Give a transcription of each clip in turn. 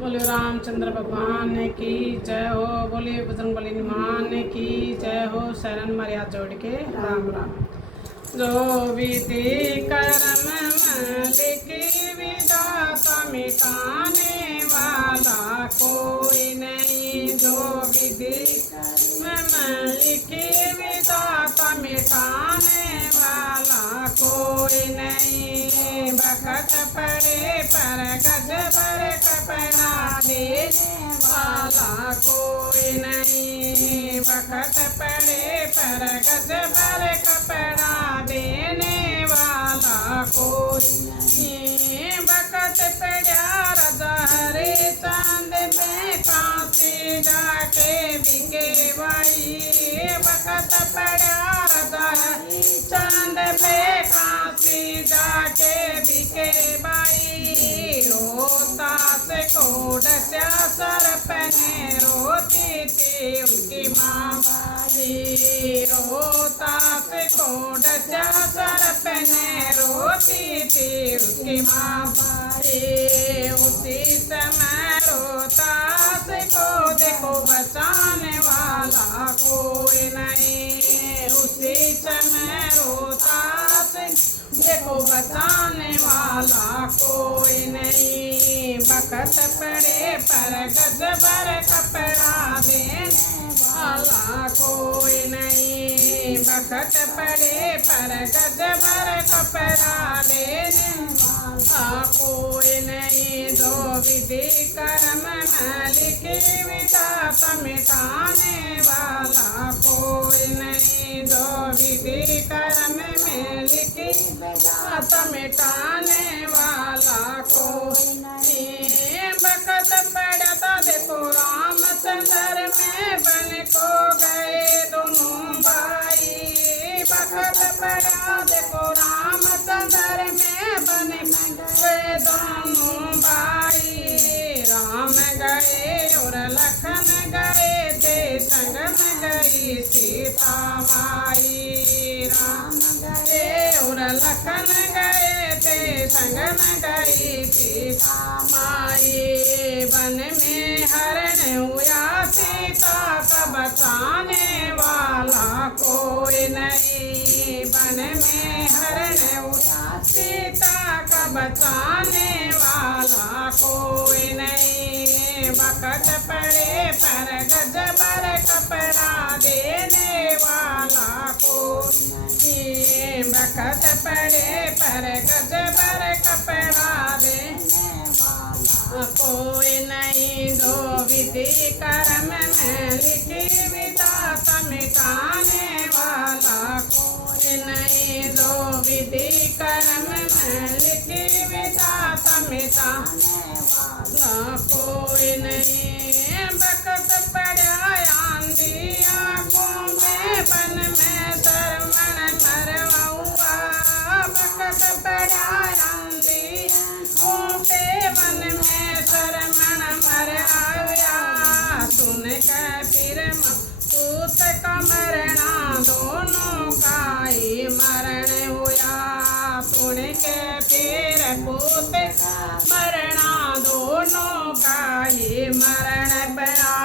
बोलिए रामचंद्र भगवान की जय हो। बोलिए बजरंग बली हनुमान की जय हो। शरण मर्यादा जोड़ के राम राम। जो विधि कर्म लिखी विधाता मिटाने वाला कोई नहीं। जो विधि कर्म लिखी विधाता मिटाने वाला कोई नहीं। बखत पड़े पर गज भर कपड़ा देने वाला कोई नहीं। बखत पड़े पर गज भर कपड़ा देने वाला कोई नहीं। बखत पड़ा राजा हरे चांद में कांसी जाके बिके भाई। बखत पड़ा राजा हरे चांद में कांसी जाके बिके भाई। रोता से कोड सर पहने रोती थी उनकी माँ बाई। रोता से कोड सर पहने रोती थी उसकी माँ बाई। उसी समय रोता से को देखो बचाने वाला कोई नहीं। उसी समय रोता से देखो बचाने वाला कोई नहीं। बखत पड़े पर गज भर कपड़ा देने वाला कोई नहीं। बखत पड़े पर गज भर कपड़ा देने वाला कोई नहीं। जो विधि कर्म में लिखी विधाता मिटाने वाला कोई नहीं। जो विधि कर्म में लिखी विधाता मिटाने वाला कोई नहीं। बखत पड़ता देखो रामचंद्र में बन को गए दोनों भाई। बखत पड़ा देखो रामचंद्र में बन गए दोनों भाई। राम गए और लखन गए थे संग में गई सीता माई। राम गए और लखन गए थे संग में गई सीता माई। वन में हरण हुआ सीता का बचाने वाला कोई नहीं। वन में हरण हुआ सीता का बचाने वाला कोई नहीं। बखत पड़े पर गज भर कपड़ा देने वाला कोई नहीं। बखत पड़े पर गज भर कपड़ा देने वाला कोई नहीं। जो विधि कर्म में लिखी विधाता मिटाने वाला कोई नहीं। जो विधि कर्म में लिखी विधाता मिटाने वाला कोई नहीं। बखत पड़ा आंधी आँखों में बन में सरवण मरवा। बखत पड़ा आंधी आँखों पे वन में सरवण मरवा। सुन कर फिर पूत का मरना दोनों का ही मरण हुआ। सुन के फिर पूत का मरना दोनों का ही मरण पड़ा।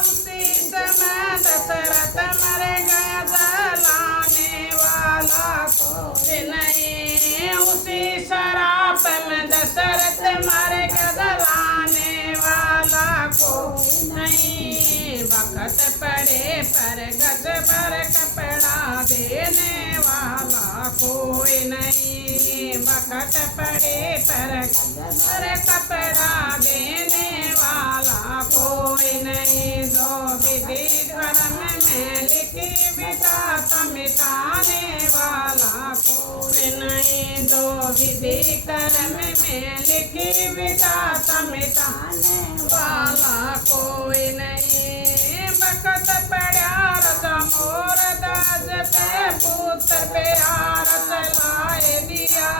उसी समय दशरथ मर गया जलाने वाला कोई नहीं। उसी शराब में दशरथ मर गया जलाने वाला कोई नहीं। बखत पड़े पर गज भर कपड़ा देने वाला कोई नहीं। बखत पड़े पर गज भर कपड़ा देने वाला कोई नहीं। जो विधि कर्म में लिखी विधाता मिटाने वाला कोई नहीं। जो विधि कर्म में लिखी विधाता मिटाने वाला कोई नहीं। बखत पड़ा राजा मोर दास पे पुत्र पे हार चलाए दिया।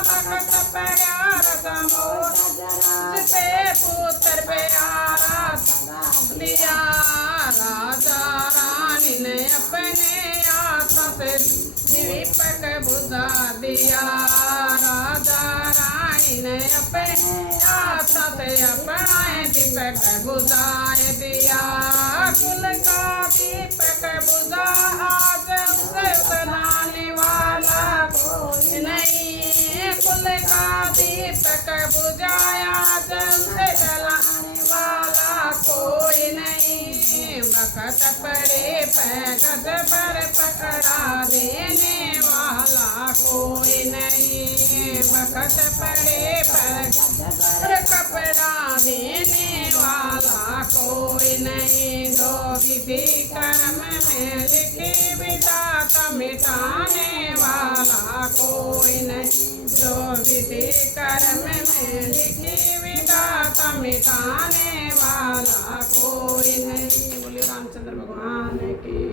बखत पड़ा राजा मोर दास पे पुत्र पे हार चला दिया। राजा रानी ने अपने हाथों से दीपक बुझा दिया। राजा रानी ने अपने हाथों से अपना दीपक बुझाए दिया, कुल का दीपक बुझा आज उसे जलाने वाला कोई नहीं। कुल का दीपक बुझाया जल से जलाने वाला कोई नहीं। वक़्त पड़े पैगज पर पकड़ा देने वाला कोई नहीं। वक़्त पड़े पैगज पर कपड़ा देने वाला कोई नहीं। जो विधि कर्म में लिखी विधाता मिटाने वाला कोई नहीं। जो विधि कर्म में लिखी विधाता मिटाने वाला कोई नहीं। बोले रामचंद्र भगवान की।